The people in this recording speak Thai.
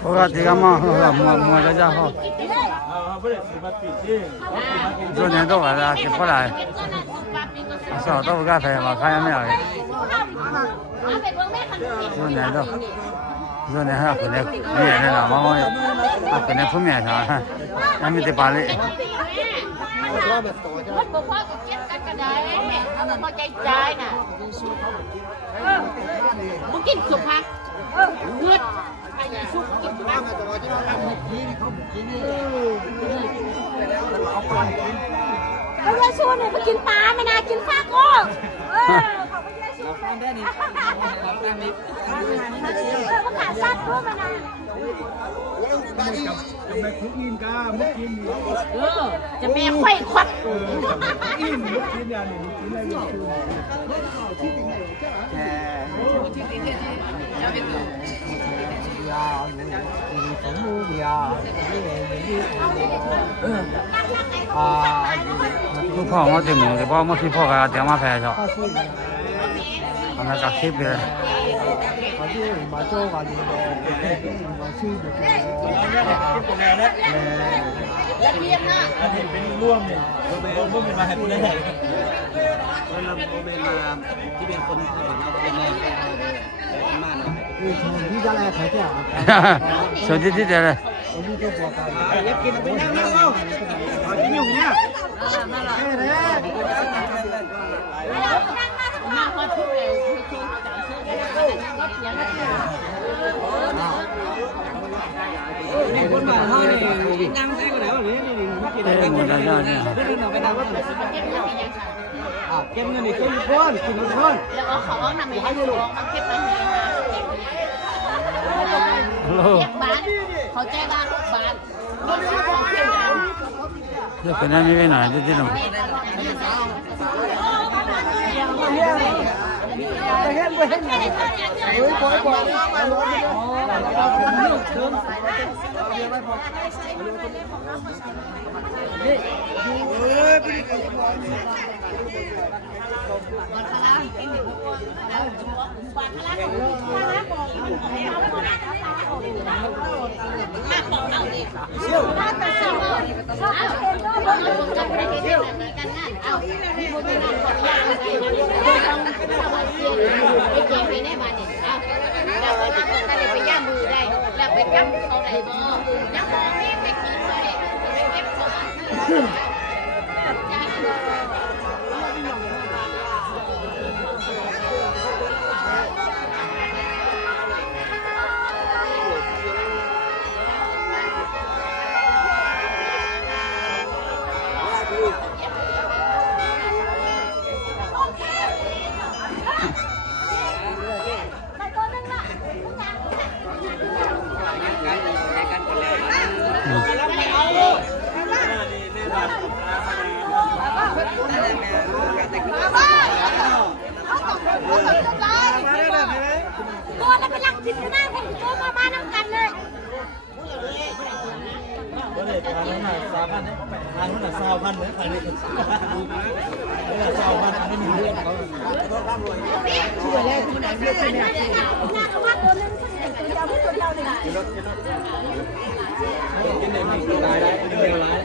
我这个嘛，摸着家伙。昨天都晚上给不来，少都不敢拍嘛，看见没有？昨天都，昨天还回来面的呢，妈妈还回来铺面上，还没得巴黎。มึงกินสุกฮะเลือดไอ้สุกกินสุกเขาจะชวนเนี่ยไปกินปลาไม่น่ากินฟาโก้เขาไม่ได้ชวนเขาขาดสัตว์ด้วยมันจะแม่ไข่ควัดลูกพ่อมาถึงหมู่แต่พ่อมาที่พ่อก็เดี๋ยวมาแพ้ชอบทำให้กักคลิปเลยเป็นร่วมเนี่ยร่วมเป็นมาให้ผู้ได้เราเป็นมาที่เป็นคนที่เราเป็นแม่มาเนาะคือที่จะอะไรใครเจ้า手机ที่เดียวเลยอยากกินเป็นยังไงเรากินอยู่เนี่ยคนบ้านเขาเนี่ยนั่งได้ก็แล้วนี่ไม่กินอะไรกันเลยเราไปนั่งก็เก็บเงินนี่เก็บทุกคนกินทุกคนแล้วเอาเขาเอานำไปให้ลูกมันเก็บไปเก็บบ้านเขาแจ้งบ้านบ้านเดี๋ยวเป็นอะไรไม่ไหนที่ที่หนูไปย่างมือได้แล้วไปจับเขาได้บ่ยังบ่มีไปกินเลยไปเก็บเขาตัวแล้วเป็นหลักจิตหน้าผมตัวมาน้ำกันเลยก็เลยทางนั้น3,000นะทางนั้น20,000นะทางนี้20,000ไม่มีเรื่องเขาช่วยแล้วคุณไหนเลือกไปเนี่ยหน้าเขาว่าตัวนึงคนเดียวตัวเดียวผู้ตัวเดียวเลยกินได้มีตายได้กินได้ร้าย